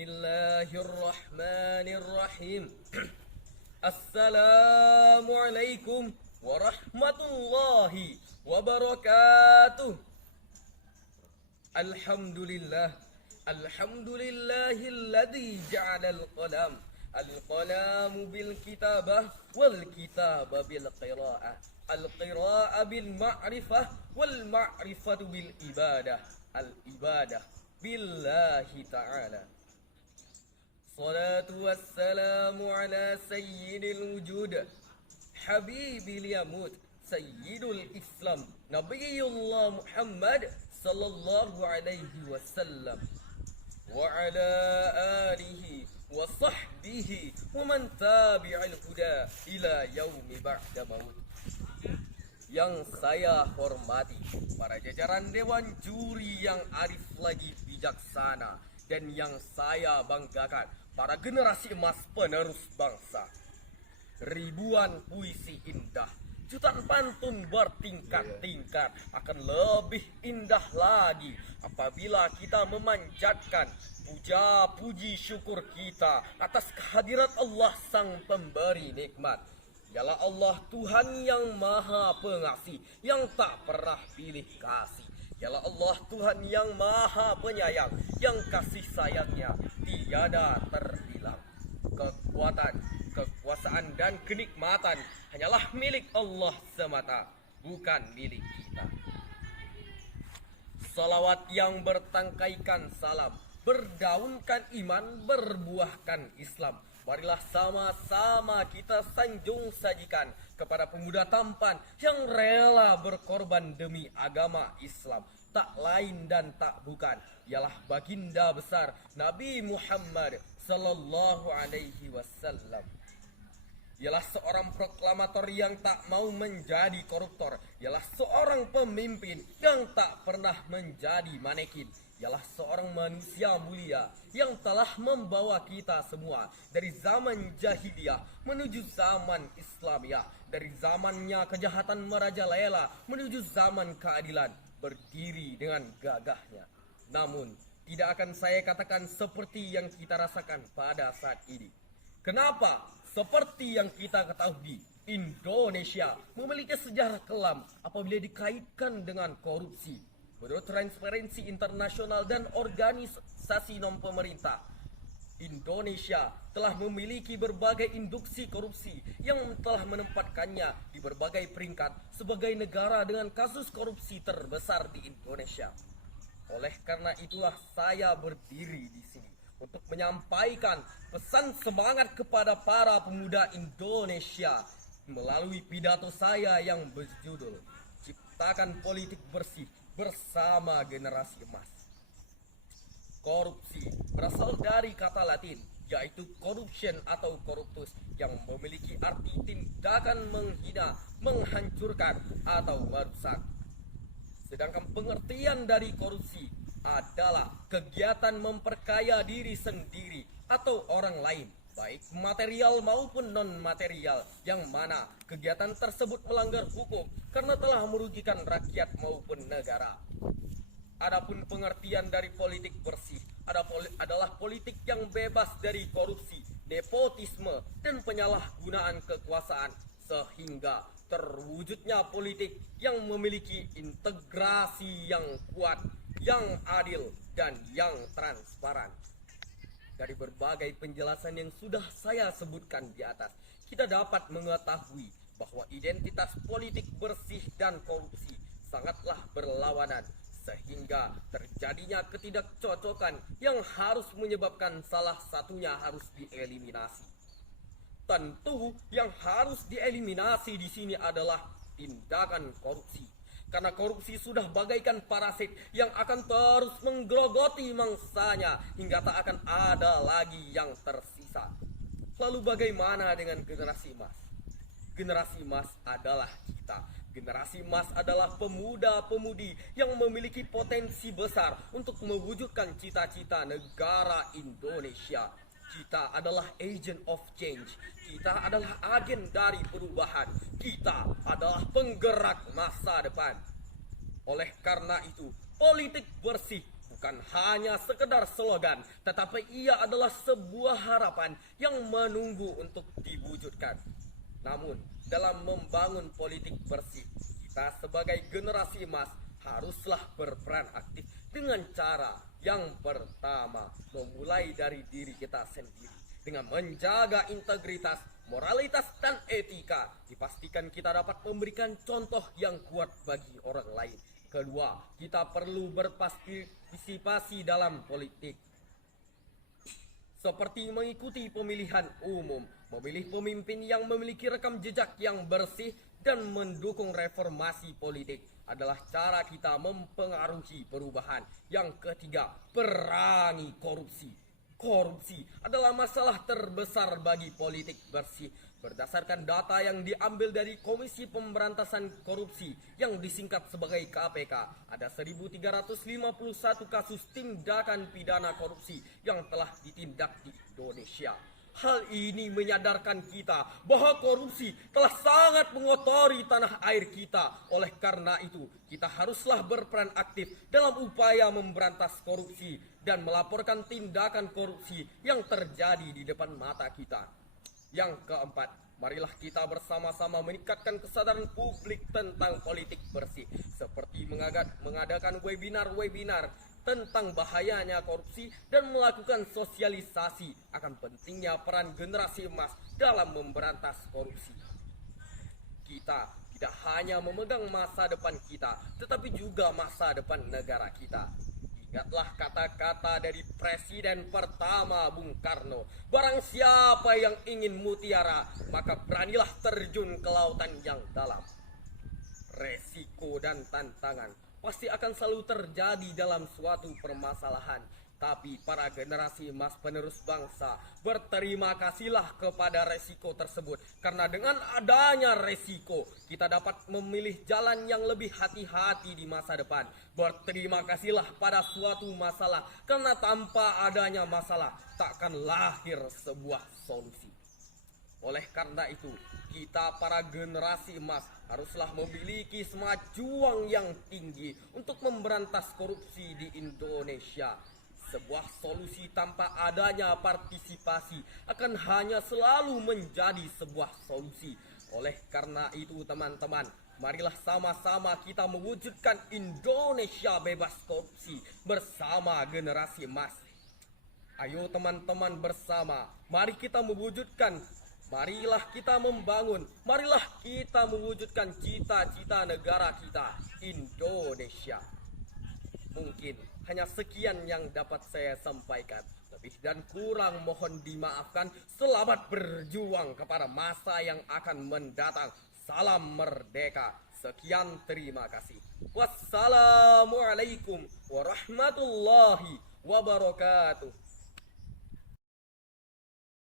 Bismillahirrahmanirrahim. Assalamualaikum warahmatullahi wabarakatuh. Alhamdulillah. Alhamdulillahilladzi ja'alal al-qalam bil kitabah wal kitabah bil qira'ah. Al-qira'ah bil ma'rifah wal ma'rifatu bil ibadah. Al-ibadah billahi ta'ala. Salatu wassalamu ala sayyidil wujud habibil yamut sayyidul islam nabiyullah Muhammad sallallahu alaihi wasallam wa ala alihi wa sahbihi wa man tabi'al huda ila yaumi ba'da maut. Yang saya hormati para jajaran dewan juri yang arif lagi bijaksana, dan yang saya banggakan para generasi emas penerus bangsa. Ribuan puisi indah, jutaan pantun bertingkat-tingkat akan lebih indah lagi apabila kita memanjatkan puja-puji syukur kita atas kehadirat Allah sang pemberi nikmat. Ialah Allah Tuhan yang maha pengasih, yang tak pernah pilih kasih. Ialah Allah Tuhan yang maha penyayang, yang kasih sayangnya tiada terhilang. Kekuatan, kekuasaan dan kenikmatan hanyalah milik Allah semata, bukan milik kita. Salawat yang bertangkaikan salam, berdaunkan iman, berbuahkan Islam. Marilah sama-sama kita sanjung sajikan kepada pemuda tampan yang rela berkorban demi agama Islam. Tak lain dan tak bukan ialah baginda besar Nabi Muhammad sallallahu alaihi wasallam. Ialah seorang proklamator yang tak mau menjadi koruptor. Ialah seorang pemimpin yang tak pernah menjadi manekin. Ialah seorang manusia mulia yang telah membawa kita semua dari zaman jahiliyah menuju zaman Islamiyah, dari zamannya kejahatan merajalela menuju zaman keadilan, berdiri dengan gagahnya. Namun, tidak akan saya katakan seperti yang kita rasakan pada saat ini. Kenapa? Seperti yang kita ketahui, Indonesia memiliki sejarah kelam apabila dikaitkan dengan korupsi. Menurut Transparency International dan organisasi non-pemerintah, Indonesia telah memiliki berbagai induksi korupsi yang telah menempatkannya di berbagai peringkat sebagai negara dengan kasus korupsi terbesar di Indonesia. Oleh karena itulah saya berdiri di sini untuk menyampaikan pesan semangat kepada para pemuda Indonesia melalui pidato saya yang berjudul Ciptakan Politik Bersih bersama Generasi Emas. Korupsi berasal dari kata Latin, yaitu corruption atau corruptus, yang memiliki arti tindakan menghina, menghancurkan, atau merusak. Sedangkan pengertian dari korupsi adalah kegiatan memperkaya diri sendiri atau orang lain, baik material maupun non-material, yang mana kegiatan tersebut melanggar hukum karena telah merugikan rakyat maupun negara. Adapun pengertian dari politik bersih adalah politik yang bebas dari korupsi, nepotisme, dan penyalahgunaan kekuasaan, sehingga terwujudnya politik yang memiliki integrasi yang kuat, yang adil, dan yang transparan. Dari berbagai penjelasan yang sudah saya sebutkan di atas, kita dapat mengetahui bahwa identitas politik bersih dan korupsi sangatlah berlawanan, sehingga terjadinya ketidakcocokan yang harus menyebabkan salah satunya harus dieliminasi. Tentu yang harus dieliminasi di sini adalah tindakan korupsi. Karena korupsi sudah bagaikan parasit yang akan terus menggerogoti mangsanya hingga tak akan ada lagi yang tersisa. Lalu bagaimana dengan generasi emas? Generasi emas adalah kita. Generasi emas adalah pemuda-pemudi yang memiliki potensi besar untuk mewujudkan cita-cita negara Indonesia. Kita adalah agent of change. Kita adalah agen dari perubahan. Kita adalah penggerak masa depan. Oleh karena itu, politik bersih bukan hanya sekedar slogan, tetapi ia adalah sebuah harapan yang menunggu untuk diwujudkan. Namun, dalam membangun politik bersih, kita sebagai generasi emas haruslah berperan aktif dengan cara yang pertama memulai dari diri kita sendiri. Dengan menjaga integritas, moralitas, dan etika, dipastikan kita dapat memberikan contoh yang kuat bagi orang lain. Kedua, kita perlu berpartisipasi dalam politik, seperti mengikuti pemilihan umum, memilih pemimpin yang memiliki rekam jejak yang bersih, dan mendukung reformasi politik adalah cara kita mempengaruhi perubahan. Yang ketiga, perangi korupsi. Korupsi adalah masalah terbesar bagi politik bersih. Berdasarkan data yang diambil dari Komisi Pemberantasan Korupsi yang disingkat sebagai KPK, ada 1.351 kasus tindakan pidana korupsi yang telah ditindak di Indonesia. Hal ini menyadarkan kita bahwa korupsi telah sangat mengotori tanah air kita. Oleh karena itu, kita haruslah berperan aktif dalam upaya memberantas korupsi dan melaporkan tindakan korupsi yang terjadi di depan mata kita. Yang keempat, marilah kita bersama-sama meningkatkan kesadaran publik tentang politik bersih, seperti mengadakan webinar-webinar tentang bahayanya korupsi dan melakukan sosialisasi akan pentingnya peran generasi emas dalam memberantas korupsi. Kita tidak hanya memegang masa depan kita, tetapi juga masa depan negara kita. Ingatlah kata-kata dari Presiden pertama Bung Karno, barang siapa yang ingin mutiara, maka beranilah terjun ke lautan yang dalam. Resiko dan tantangan pasti akan selalu terjadi dalam suatu permasalahan. Tapi para generasi emas penerus bangsa, berterima kasihlah kepada resiko tersebut. Karena dengan adanya resiko, kita dapat memilih jalan yang lebih hati-hati di masa depan. Berterima kasihlah pada suatu masalah, karena tanpa adanya masalah, takkan lahir sebuah solusi. Oleh karena itu, kita para generasi emas haruslah memiliki semangat juang yang tinggi untuk memberantas korupsi di Indonesia. Sebuah solusi tanpa adanya partisipasi akan hanya selalu menjadi sebuah solusi. Oleh karena itu teman-teman, marilah sama-sama kita mewujudkan Indonesia bebas korupsi bersama generasi emas. Ayo teman-teman bersama, mari kita mewujudkan, marilah kita membangun, marilah kita mewujudkan cita-cita negara kita, Indonesia. Mungkin hanya sekian yang dapat saya sampaikan. Lebih dan kurang mohon dimaafkan. Selamat berjuang kepada masa yang akan mendatang. Salam merdeka. Sekian, terima kasih. Wassalamualaikum warahmatullahi wabarakatuh.